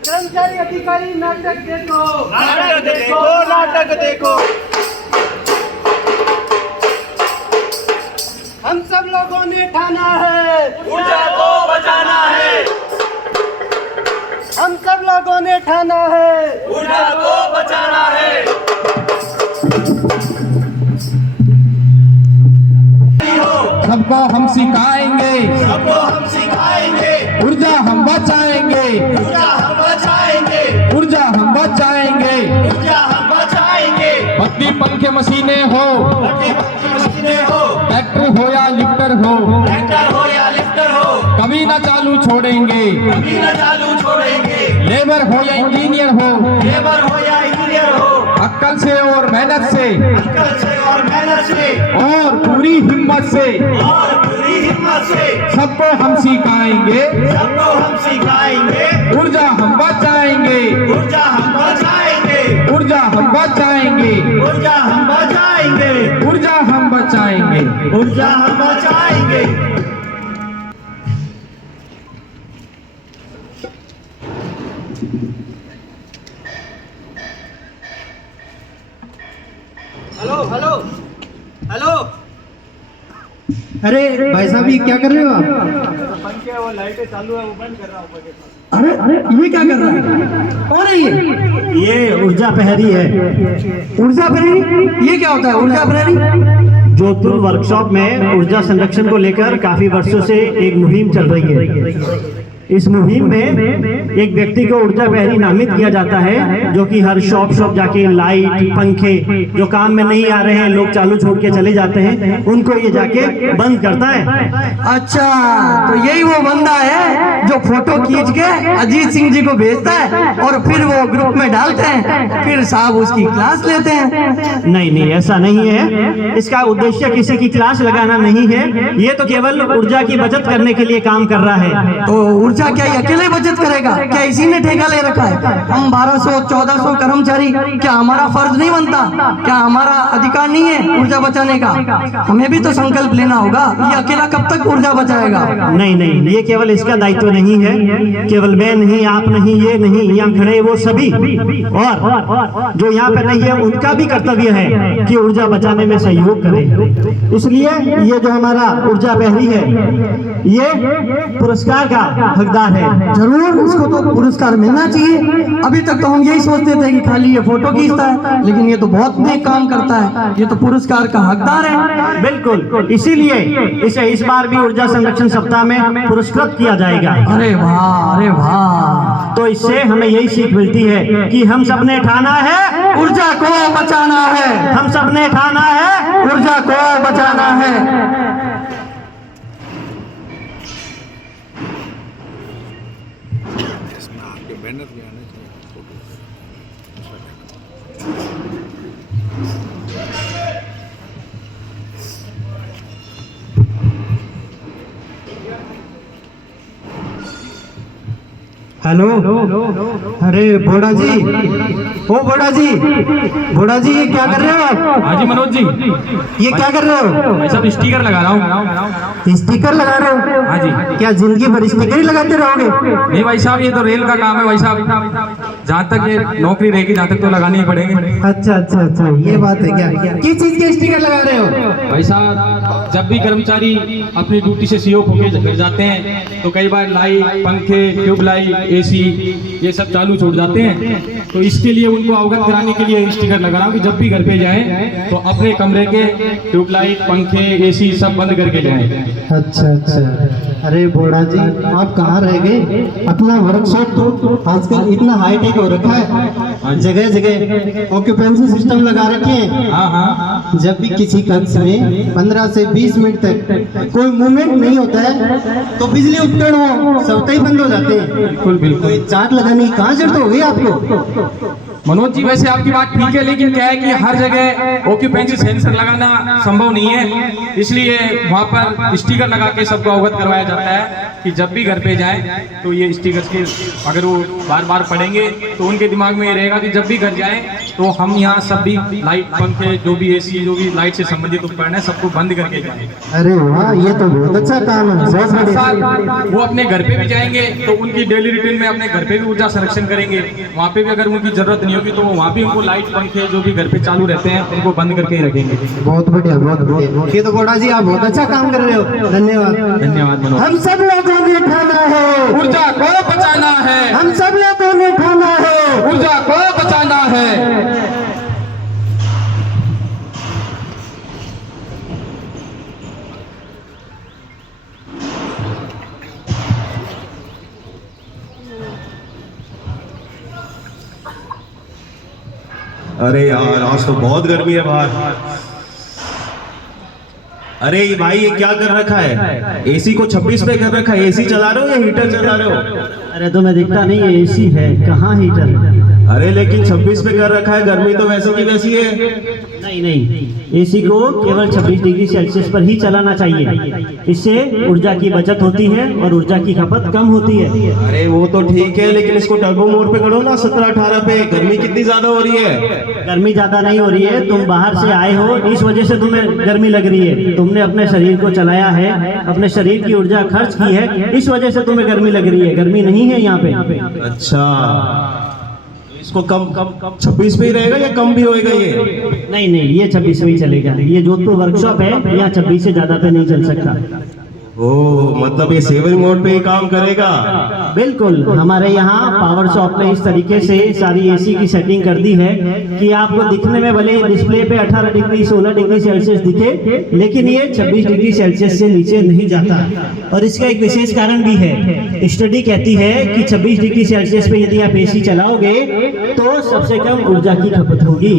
कर्मचारी अधिकारी नाटक देखो, नाटक देखो, नाटक देखो। हम सब लोगों ने ठाना है, ऊर्जा को बचाना है। हम सब लोगों ने ठाना है, ऊर्जा को बचाना है। सबको हम सिखाएंगे, सबको हम सिखाएंगे। ऊर्जा हम बचाएंगे, ऊर्जा हम बचाएंगे। ऊर्जा हम बचाएंगे। ऊर्जा हम बचाएंगे। पत्नी पंखे मशीनें हो, बड़ी मशीनें हो, ट्रैक्टर हो या लिफ्टर हो, ट्रैक्टर हो या लिफ्टर हो, कभी ना चालू छोड़ेंगे। कभी न चालू छोड़ेंगे। लेबर हो या इंजीनियर हो, लेबर हो या इंजीनियर हो, अक्ल से और मेहनत से अक्ल से और मेहनत से और पूरी हिम्मत से और पूरी हिम्मत से सबको हम सिखाएंगे। सबको हम सिखाएंगे। ऊर्जा हम बचाएंगे, ऊर्जा हम बचाएंगे। ऊर्जा हम बचाएंगे, ऊर्जा हम बचाएंगे। ऊर्जा हम बचाएंगे। ऊर्जा हम बचाएंगे। Hello hello hello. अरे भाई साहब ये क्या कर रहे हो आप? पंखे वो लाइटें चालू है, वो बंद कर रहा हूँ पंखे। अरे ये क्या कर रहा है? कौन है ये ऊर्जा प्रहरी है। ऊर्जा प्रहरी ये क्या होता है? ऊर्जा प्रहरी जोधपुर वर्कशॉप में ऊर्जा संरक्षण को लेकर काफी वर्षों से एक मुहिम चल रही है। इस मुहिम में एक व्यक्ति को ऊर्जा प्रहरी नामित किया जाता है, जो कि हर शॉप जाके लाइट पंखे जो काम में नहीं आ रहे हैं, लोग चालू छोड़ के चले जाते हैं, उनको ये जाके बंद करता है। अच्छा, तो यही वो बंदा है जो फोटो खींच के अजीत सिंह जी को भेजता है और फिर वो ग्रुप में डालते हैं, फिर साहब उसकी क्लास लेते हैं। नहीं नहीं, ऐसा नहीं है। इसका उद्देश्य किसी की क्लास लगाना नहीं है, ये तो केवल ऊर्जा की बचत करने के लिए काम कर रहा है। तो ऊर्जा क्या ये अकेले बचत करेगा? क्या इसी ने ठेका ले रखा है? हम 1200-1400 कर्मचारी, क्या हमारा फर्ज नहीं बनता? क्या हमारा अधिकार नहीं है ऊर्जा बचाने का? हमें भी तो संकल्प लेना होगा। ये अकेला कब तक ऊर्जा बचाएगा? नहीं नहीं, ये केवल इसका दायित्व नहीं है। केवल मैं नहीं, आप नहीं, ये नहीं, यहाँ खड़े वो सभी और जो यहाँ पे नहीं है उनका भी कर्तव्य है कि ऊर्जा बचाने में सहयोग करें। इसलिए ये जो हमारा ऊर्जा प्रहरी है, ये पुरस्कार का हकदार है। जरूर, इसको तो पुरस्कार मिलना चाहिए। अभी तक तो हम यही सोचते थे कि खाली ये फोटो खींचता है, लेकिन ये तो बहुत नेक काम करता है, ये तो पुरस्कार का हकदार है। बिल्कुल, इसीलिए इसे इस बार भी ऊर्जा संरक्षण सप्ताह में पुरस्कृत किया जाएगा। अरे वाह, अरे वाह। तो इससे हमें यही सीख मिलती है कि हम सबने ठाना है ऊर्जा को बचाना है, हम सबने ठाना है ऊर्जा को बचाना है। हेलो, अरे बोड़ा जी, ओ बोड़ा जी, बोड़ा जी ये क्या कर रहे हो आप? हाँ जी मनोज जी, ये क्या कर रहे हो? भाई साहब स्टिकर लगा रहा हूँ। स्टिकर लगा रहे हो? हाँ जी। क्या जिंदगी भर स्टिकर ही लगाते रहोगे? नहीं भाई साहब, ये तो रेल का काम है भाई साहब। जहाँ तक ये नौकरी रहेगी तहाँ तक तो लगानी ही पड़ेगी। अच्छा अच्छा अच्छा, ये बात है क्या? किस चीज के स्टिकर लगा रहे हो? भाई साहब, जब भी कर्मचारी अपनी ड्यूटी से सीओ होके घर जाते हैं तो कई बार लाइट पंखे ट्यूबलाइट एसी ये सब चालू छोड़ जाते हैं, तो इसके लिए उनको अवगत कराने के लिए स्टिकर लगा रहा हूँ कि जब भी घर पे जाएं तो अपने कमरे के ट्यूबलाइट पंखे एसी सब बंद करके जाएं। अच्छा अच्छा, अरे बोड़ा जी आप कहाँ रह गए? अपना वर्कशॉप तो आजकल इतना हाईटेक हो रखा है, जगह जगह ऑक्यूपेंसी सिस्टम लगा रखे हैं। हाँ हाँ, जब भी किसी कक्ष में 15 से 20 मिनट तक कोई मूवमेंट नहीं होता है तो बिजली उपकरण हो सब ही बंद हो जाते हैं। बिल्कुल बिल्कुल। तो चार्ट लगाने की कहाँ जरूरत हो गई आपको? मनोज जी, वैसे आपकी बात ठीक है, लेकिन क्या है कि हर जगह ऑक्यूपेंसी सेंसर लगाना संभव नहीं है, इसलिए वहाँ पर स्टिकर लगा के सबको अवगत करवाया जाता है। कि जब भी घर पे जाए तो ये स्टिकर्स के अगर वो बार बार पढ़ेंगे तो उनके दिमाग में ये रहेगा कि जब भी घर जाएं तो हम यहाँ सब भी लाइट पंखे जो भी एसी जो भी लाइट से संबंधित उपकरण है सबको बंद करके जाएं। अरे वाह, ये तो बहुत अच्छा काम है, बहुत साथ बढ़िया। साथ वो अपने घर पे भी जाएंगे तो उनकी डेली रूटीन में अपने घर पे भी ऊर्जा संरक्षण करेंगे। वहाँ पे भी अगर उनकी जरूरत नहीं होगी तो वो वहाँ भी उनको लाइट पंखे जो भी घर पे चालू रहते हैं उनको बंद करके ही रखेंगे। बहुत बढ़िया, बहुत बढ़िया। ये तो गोड़ा जी आप बहुत अच्छा काम कर रहे हो, धन्यवाद। धन्यवाद मनोज। हम सब लोगों ने ठाना है, ऊर्जा को बचाना है, हम सब लोगों ने ठाना है, ऊर्जा को बचाना है। अरे यार आज तो बहुत गर्मी है बाहर। अरे ये भाई ये क्या कर रखा है? एसी को 26 पे कर रखा है। एसी चला रहे हो या हीटर चला रहे हो? अरे तुम्हें दिखता नहीं है एसी है, कहाँ हीटर? अरे लेकिन 26 पे कर रखा है, गर्मी तो वैसे की वैसी है। नहीं नहीं, एसी को केवल 26 डिग्री सेल्सियस पर ही चलाना चाहिए। इससे ऊर्जा की बचत होती है और ऊर्जा की खपत कम होती है। अरे वो तो ठीक है, लेकिन इसको टर्बो मोड पे करो ना 17-18 पे। गर्मी कितनी ज्यादा हो रही है। गर्मी ज्यादा नहीं हो रही है, तुम बाहर से आए हो इस वजह से तुम्हें गर्मी लग रही है। तुमने अपने शरीर को चलाया है, अपने शरीर की ऊर्जा खर्च की है, इस वजह से तुम्हें गर्मी लग रही है। गर्मी नहीं है यहाँ पे। अच्छा, इसको कम 26 पे ही रहेगा या कम भी होएगा ये? नहीं नहीं, ये 26 में ही चलेगा। ये जोधपुर वर्कशॉप है, यहाँ 26 से ज्यादा पे नहीं चल सकता। ओ मतलब ये सेविंग मोड पे ही काम करेगा। बिल्कुल, हमारे यहाँ पावर शॉप में इस तरीके से सारी एसी की सेटिंग कर दी है कि आपको दिखने में भले डिस्प्ले पे 18 डिग्री 16 डिग्री सेल्सियस दिखे, लेकिन ये 26 डिग्री सेल्सियस से नीचे नहीं जाता। और इसका एक विशेष कारण भी है। स्टडी कहती है कि 26 डिग्री सेल्सियस पे यदि आप एसी चलाओगे तो सबसे कम ऊर्जा की खपत होगी।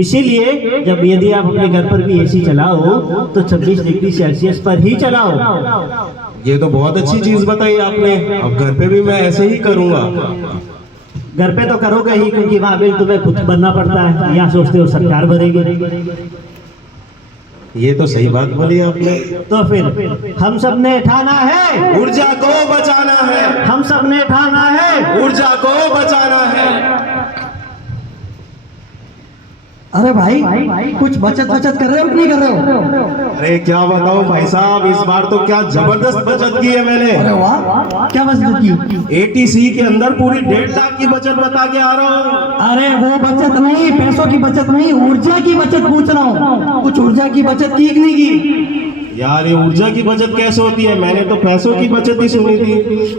इसीलिए जब यदि आप अपने घर पर भी एसी चलाओ तो 26 डिग्री सेल्सियस पर ही चलाओ। ये तो बहुत अच्छी चीज बताई आपने। अब घर पे भी मैं ऐसे ही करूंगा। घर पे तो करोगे ही, क्योंकि वहाँ बिल तुम्हें खुद भरना पड़ता है। यहाँ सोचते हो सरकार भरेगी। ये तो सही बात बोली आपने। तो फिर हम सब ने ठाना है, ऊर्जा को बचाना है, हम सब ने ठाना है, ऊर्जा को बचाना है। अरे भाई कुछ बचत कर रहे हो कि नहीं कर रहे हो? अरे क्या बताऊं भाई साहब, इस बार तो क्या जबरदस्त बचत की है मैंने। अरे वाह, क्या बचत की? ATC के अंदर पूरी 1.5 लाख की बचत बता के आ रहा हूँ। अरे वो बचत नहीं, पैसों की बचत नहीं, ऊर्जा की बचत पूछ रहा हूँ। कुछ ऊर्जा की बचत की कि नहीं की? यार ये ऊर्जा की बचत कैसे होती है? मैंने तो पैसों की बचत ही सुनी थी।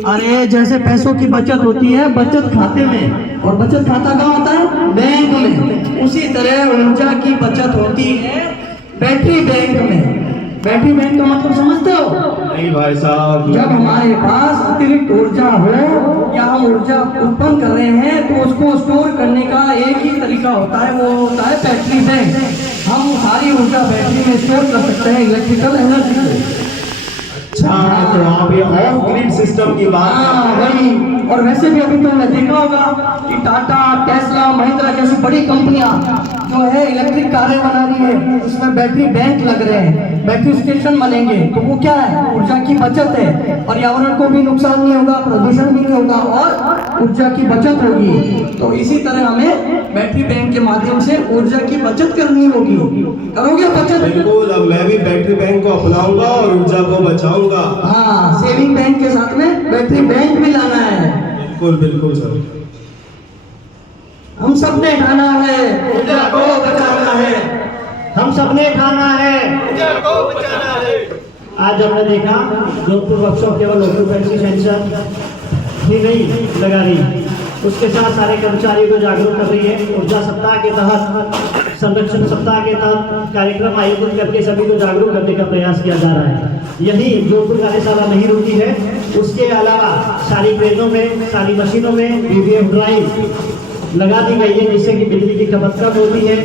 अरे जैसे पैसों की बचत होती है बचत खाते में, और बचत खाता कहाँ होता है? बैंक में। उसी तरह ऊर्जा की बचत होती है बैटरी बैंक में। बैटरी बैंक का मतलब समझते हो? नहीं भाई साहब। जब हमारे पास अतिरिक्त ऊर्जा हो या हम ऊर्जा उत्पन्न कर रहे हैं तो उसको स्टोर करने का एक ही तरीका होता है, वो होता है बैटरी बैंक। हम सारी ऊर्जा बैटरी में स्टोर कर सकते हैं, इलेक्ट्रिकल एनर्जी को। अच्छा, तो आप ये ऑफ ग्रिड सिस्टम की बात कर रहे हैं। वही। और वैसे भी अभी तो हमने देखा होगा कि टाटा, टेस्ला, महिंद्रा जैसी बड़ी कंपनियां जो है इलेक्ट्रिक कारें बना रही है, उसमें बैटरी बैंक लग रहे हैं, बैटरी स्टेशन बनेंगे। तो वो क्या है? ऊर्जा की बचत है, पर्यावरण को भी नुकसान नहीं होगा, प्रदूषण भी नहीं होगा और ऊर्जा की बचत होगी। तो इसी तरह हमें बैटरी बैंक के माध्यम से ऊर्जा की बचत करनी होगी। करोगे बचत? बिल्कुल, अब मैं भी बैटरी बैंक को अपनाऊंगा और ऊर्जा को बचाऊंगा। हाँ, सेविंग बैंक के साथ में बैटरी बैंक भी लाना है। बिल्कुल बिल्कुल सर। हम सब ने ठाना है, ऊर्जा को बचाना है। हम सब ने ठाना है, ऊर्जा को बचाना है। आज हमने देखा जोधपुर वर्कशॉप केवल ऑक्यूपेंसी सेंसर ही नहीं लगा रही, उसके साथ सारे कर्मचारियों को जागरूक कर रही है। ऊर्जा सप्ताह के तहत, संरक्षण सप्ताह के तहत कार्यक्रम आयोजित करके सभी को जागरूक करने का प्रयास किया जा रहा है। यही जोधपुर कार्यशाला नहीं रुकी है, उसके अलावा सारी ट्रेनों में, सारी मशीनों में BVF ड्राइव लगा दी गई है, जिससे कि बिजली की खपत कम होती है।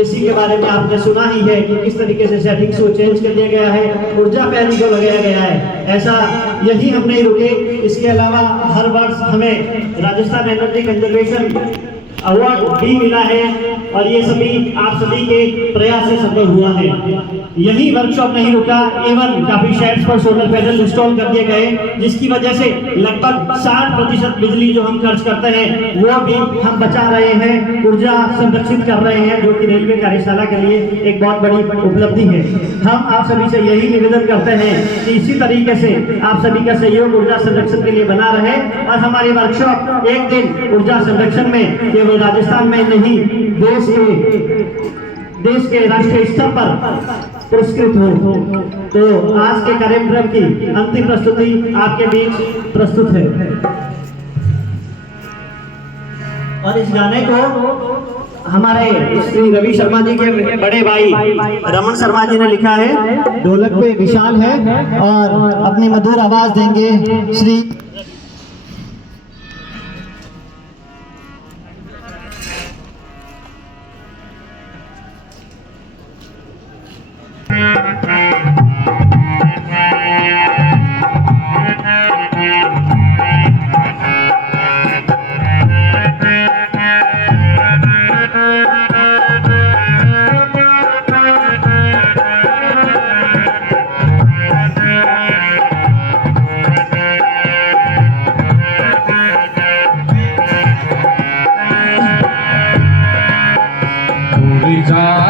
एसी के बारे में आपने सुना ही है कि किस तरीके से सेटिंग्स को चेंज कर दिया गया है, ऊर्जा पैनल को लगाया गया है। ऐसा यही हम नहीं रुके, इसके अलावा हर वर्ष हमें राजस्थान एनर्जी कंजर्वेशन अवार्ड भी मिला है। और ये सभी आप सभी के प्रयास से संभव हुआ है। यही वर्कशॉप नहीं रुका, एवं काफी शेड्स पर सोलर पैनल इंस्टॉल कर दिए गए, जिसकी वजह से लगभग 60% बिजली जो हम खर्च करते हैं वो भी हम बचा रहे हैं, ऊर्जा संरक्षित कर रहे हैं, जो कि रेलवे कार्यशाला के लिए एक बहुत बड़ी उपलब्धि है। हम आप सभी से यही निवेदन करते हैं कि इसी तरीके से आप सभी का सहयोग ऊर्जा संरक्षण के लिए बना रहे और हमारी वर्कशॉप एक दिन ऊर्जा संरक्षण में केवल राजस्थान में नहीं, देश के राष्ट्रीय स्तर पर पुरस्कृत हो। तो आज के कार्यक्रम की अंतिम प्रस्तुति आपके बीच प्रस्तुत है और इस गाने को हमारे श्री रवि शर्मा जी के बड़े भाई रमन शर्मा जी ने लिखा है। ढोलक पे विशाल है और अपनी मधुर आवाज देंगे श्री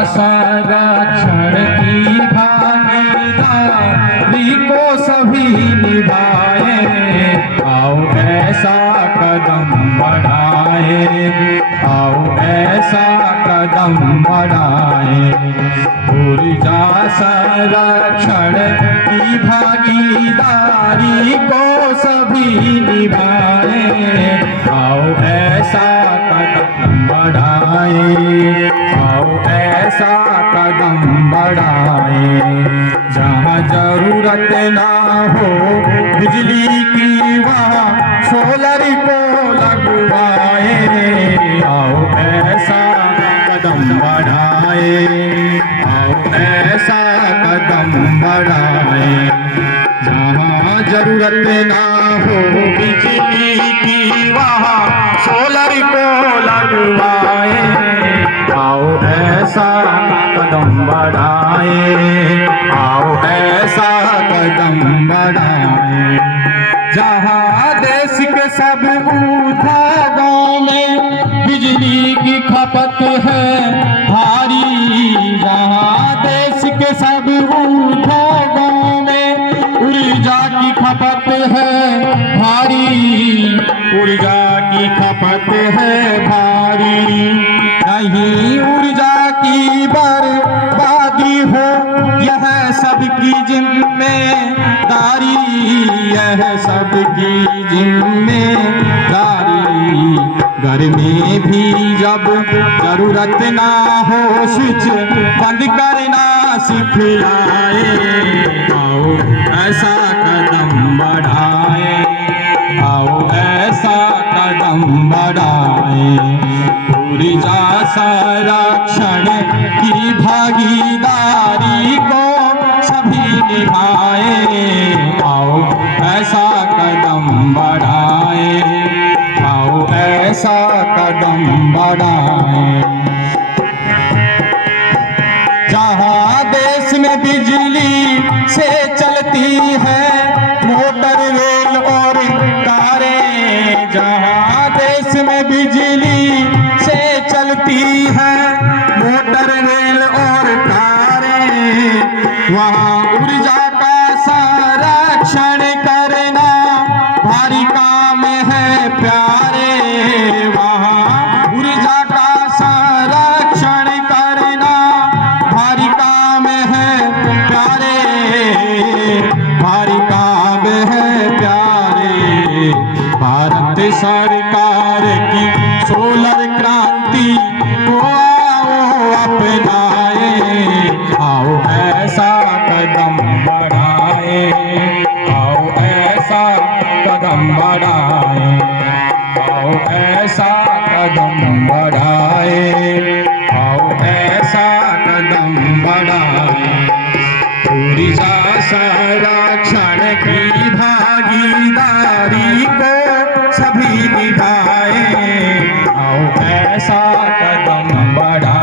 संरक्षण की भागीदारी को सभी निभाए, आओ ऐसा कदम बढ़ाए, आओ ऐसा कदम बढ़ाए। ऊर्जा संरक्षण की भागीदारी को सभी निभाए, आओ ऐसा कदम बढ़ाए, आओ ऐसा कदम बढ़ाए। जहाँ जरूरत ना हो बिजली की वहाँ सोलर को लगवाए, आओ ऐसा कदम बढ़ाए, आओ ऐसा कदम बढ़ाए। जहाँ जरूरत ना हो बिजली की वहाँ सोलर को लगवाए, आओ ऐसा कदम बढ़ाए, आओ ऐसा कदम बढ़ाए। जहाँ देश के सब उद्योगों में बिजली की खपत है भारी, जहाँ देश के सब उद्योगों में ऊर्जा की खपत है भारी, ऊर्जा की खपत है भारी। नहीं ऊर्जा की बर्बादी हो यह सबकी जिम्मेदारी, यह सबकी जिम्मेदारी। घर में भी जब जरूरत ना हो स्विच बंद करना सिखलाए, आओ ऐसा कदम बढ़ाए, आओ ऐसा कदम बढ़ाए। ऊर्जा संरक्षण की भागीदारी को सभी निभाए, आओ ऐसा कदम बढ़ाए, आओ ऐसा कदम बढ़ाए। जहाँ देश में बिजली से चलती है मोटर रेल और कारें, जहाँ देश में बिजली से चलती है मोटर रेल और कारें, वहाँ ऊर्जा का संरक्षण करना भारी काम है प्यारे, वहाँ ऊर्जा का संरक्षण करना भारी काम है प्यारे, भारी काम है प्यारे। भारत सरकार की सोलर क्रांति को आओ अपनाए, आओ ऐसा कदम बढ़ाए, आओ ऐसा कदम बढ़ाए, आओ ऐसा कदम बढ़ाए, आओ ऐसा कदम बढ़ाए। ऊर्जा संरक्षण की भागीदारी को सभी निभाए, आओ ऐसा कदम बढ़ाए।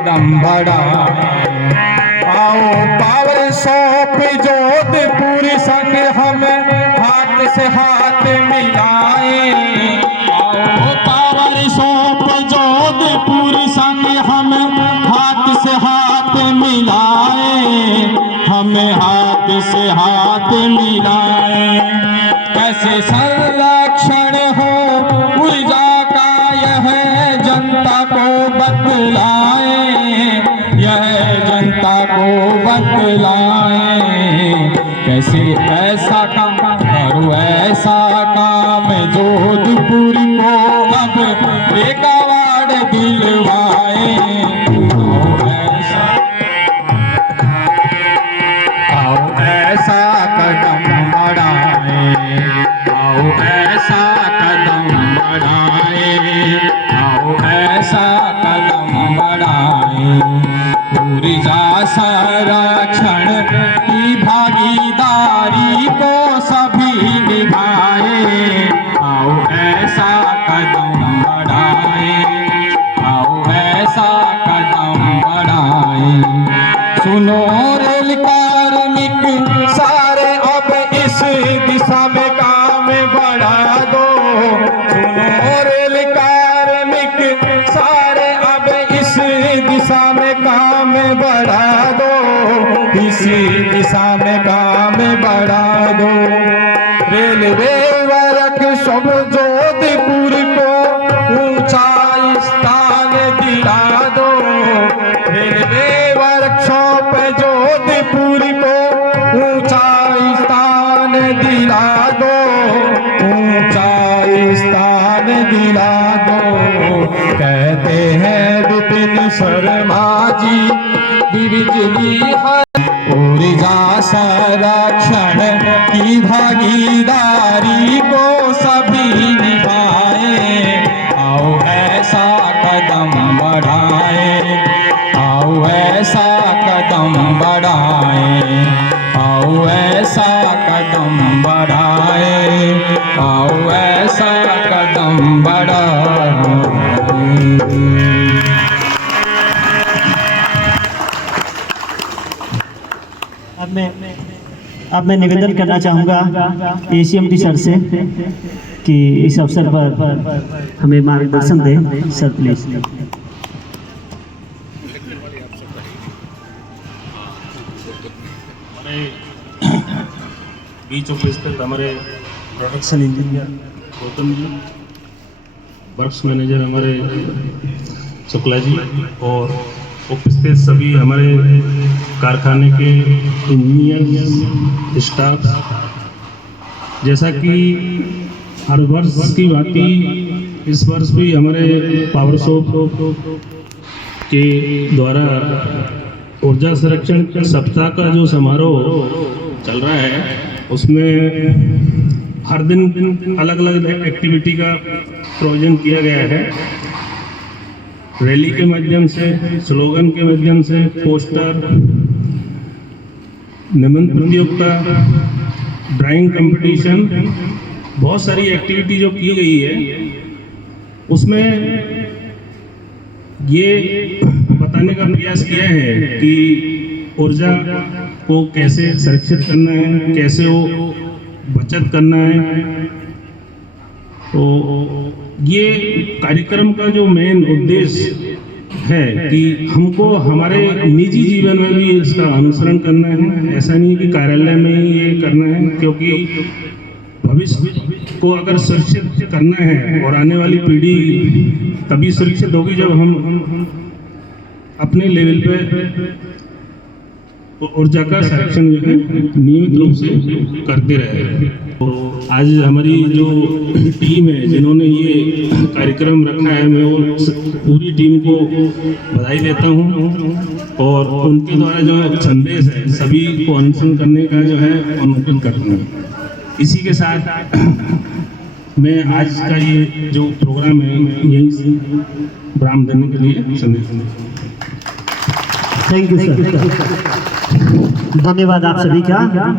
कदम बढ़ाएं। आओ पावर सौंप जोधपुर संग हम हाथ से हाथ मिलाएं। आओ पावर सौंप जोधपुर संग हम हाथ से हाथ मिलाएं। हमें हाथ से हाथ मिलाएं। कैसे संरक्षण हो ऊर्जा का यह जनता को बतलाएं। यह जनता को बतलाएं। कैसे ऐसा काम करो ऐसा काम जोधपुर को अब बेगवाड़ दिलवाए। आओ ऐसा कदम बढ़ाएं। आओ ऐसा कदम बढ़ाएं। आओ ऐसा कदम बढ़ाएं। ऊर्जा संरक्षण की भागीदारी को सभी निभाएं। आओ ऐसा कदम बढ़ाएं। आओ ऐसा कदम बढ़ाएं। सुनो रेल कार्मिक सारे अब इस दिशा में काम बढ़ा दो। सुनो रेल कार्मिक सारे अब इस दिशा में काम बढ़ा दो। इसी दिशा में काम बढ़ा दो। रेलवे वर्कशॉप जोधपुर को ऊंचा स्थान दिला दो। रेलवे वर्कशॉप जोधपुर को ऊंचा स्थान दिला दो। ऊंचा स्थान दिला दो। कहते हैं विपिन शर्मा जी बिजली ऊर्जा संरक्षण की भागीदारी को सभी निभाएं। आओ ऐसा कदम बढ़ाएं। आओ ऐसा कदम बढ़ाएं। आओ ऐसा कदम बढ़ाएं। आओ ऐसा कदम बढ़ाएं। अब मैं निवेदन करना चाहूँगा एसीएमडी सर से कि इस अवसर पर हमें मार्गदर्शन दें। Sir please. बीच ऑफिस तक हमारे production engineer Gautam ji, works manager हमारे शुक्ला जी और उपस्थित सभी हमारे कारखाने के इंजीनियर स्टाफ। जैसा कि हर वर्ष की भांति इस वर्ष भी हमारे पावर शॉप के द्वारा ऊर्जा संरक्षण सप्ताह का जो समारोह चल रहा है उसमें हर दिन अलग अलग एक्टिविटी का प्रोविजन किया गया है। रैली के माध्यम से, स्लोगन के माध्यम से, पोस्टर, निबंध प्रतियोगिता, ड्राइंग कंपटीशन, बहुत सारी एक्टिविटी जो की गई है उसमें ये बताने का प्रयास किया है कि ऊर्जा को कैसे संरक्षित करना है, कैसे वो बचत करना है। तो ये कार्यक्रम का जो मेन उद्देश्य है कि हमको हमारे निजी जीवन में भी इसका अनुसरण करना है। ऐसा नहीं कि कार्यालय में ही ये करना है, क्योंकि भविष्य को अगर सुरक्षित करना है और आने वाली पीढ़ी तभी सुरक्षित होगी जब हम अपने लेवल पे ऊर्जा का संरक्षण जो है नियमित रूप से करते रहे। तो आज हमारी जो टीम है जिन्होंने ये कार्यक्रम रखा है, मैं वो पूरी टीम को बधाई देता हूँ और उनके द्वारा जो संदेश है सभी को अनुसरण करने का जो है अनुमोदन करता हूँ। इसी के साथ मैं आज का ये जो प्रोग्राम है यही विराम देने के लिए संदेश देता हूँ। Thank you sir. धन्यवाद आप सभी का।